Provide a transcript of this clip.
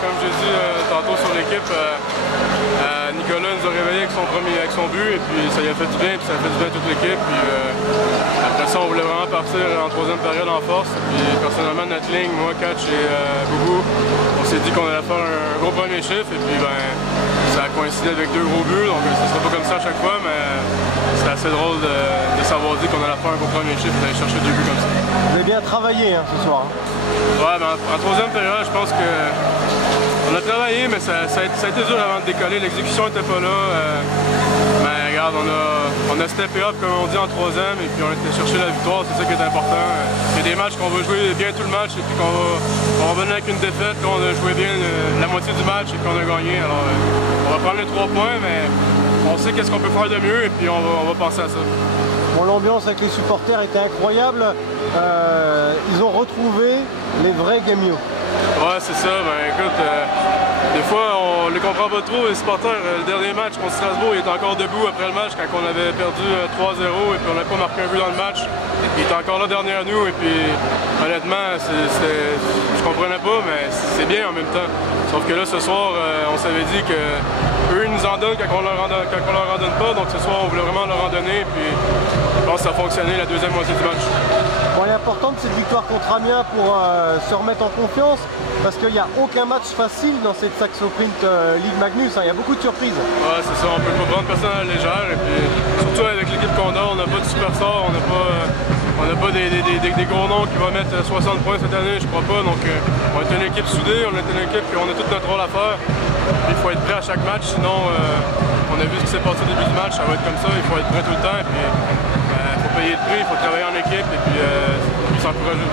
comme j'ai dit tantôt sur l'équipe, Nicolas nous a réveillé avec son but et puis ça lui a fait du bien, puis ça a fait du bien à toute l'équipe. Après ça, on voulait vraiment partir en troisième période en force. Puis personnellement, notre ligne, moi, Catch et Boubou, on s'est dit qu'on allait faire un gros premier chiffre et puis ça a coïncidé avec 2 gros buts, donc ça sera pas comme ça à chaque fois, mais c'était assez drôle de savoir dire qu'on allait faire un gros premier chiffre et d'aller chercher 2 buts comme ça. Vous avez bien travaillé ce soir. Ouais, ben, en troisième période, je pense que on a travaillé, mais ça a été dur avant de décoller. L'exécution n'était pas là. Mais regarde, on a steppé up, comme on dit, en troisième, et puis on a été chercher la victoire, c'est ça qui est important. Il y a des matchs qu'on va jouer bien tout le match, et puis qu'on va venir avec une défaite. Là, on a joué bien la moitié du match, et puis on a gagné. Alors, on va prendre les 3 points, mais on sait qu'est-ce qu'on peut faire de mieux, et puis on va penser à ça. Bon, l'ambiance avec les supporters était incroyable. Ils ont retrouvé les vrais Gamio. Ouais, c'est ça. Ben écoute, des fois on les comprend pas trop, les supporters. Le dernier match contre Strasbourg, il était encore debout après le match quand on avait perdu 3-0 et puis on n'a pas marqué un but dans le match. Il était encore là derrière nous et puis honnêtement, je comprenais pas, mais c'est bien en même temps. Sauf que là, ce soir, on s'avait dit que eux ils nous en donnent quand on leur en donne pas, donc ce soir on voulait vraiment leur en donner et puis je pense que ça a fonctionné la deuxième moitié du match. Bon, elle est importante cette victoire contre Amiens pour se remettre en confiance, parce qu'il n'y a aucun match facile dans cette Saxo Print Ligue Magnus, il y a beaucoup de surprises. Ouais, c'est ça, on peut pas prendre personne à la légère, et puis surtout avec l'équipe qu'on a, on n'a pas de superstars, on n'a pas des gros noms qui vont mettre 60 points cette année, je crois pas, donc on est une équipe soudée, on est une équipe puis on a tout notre rôle à faire. Il faut être prêt à chaque match, sinon on a vu ce qui s'est passé au début du match, ça va être comme ça, il faut être prêt tout le temps, et puis il faut payer le prix, il faut travailler en équipe et puis s'encourager.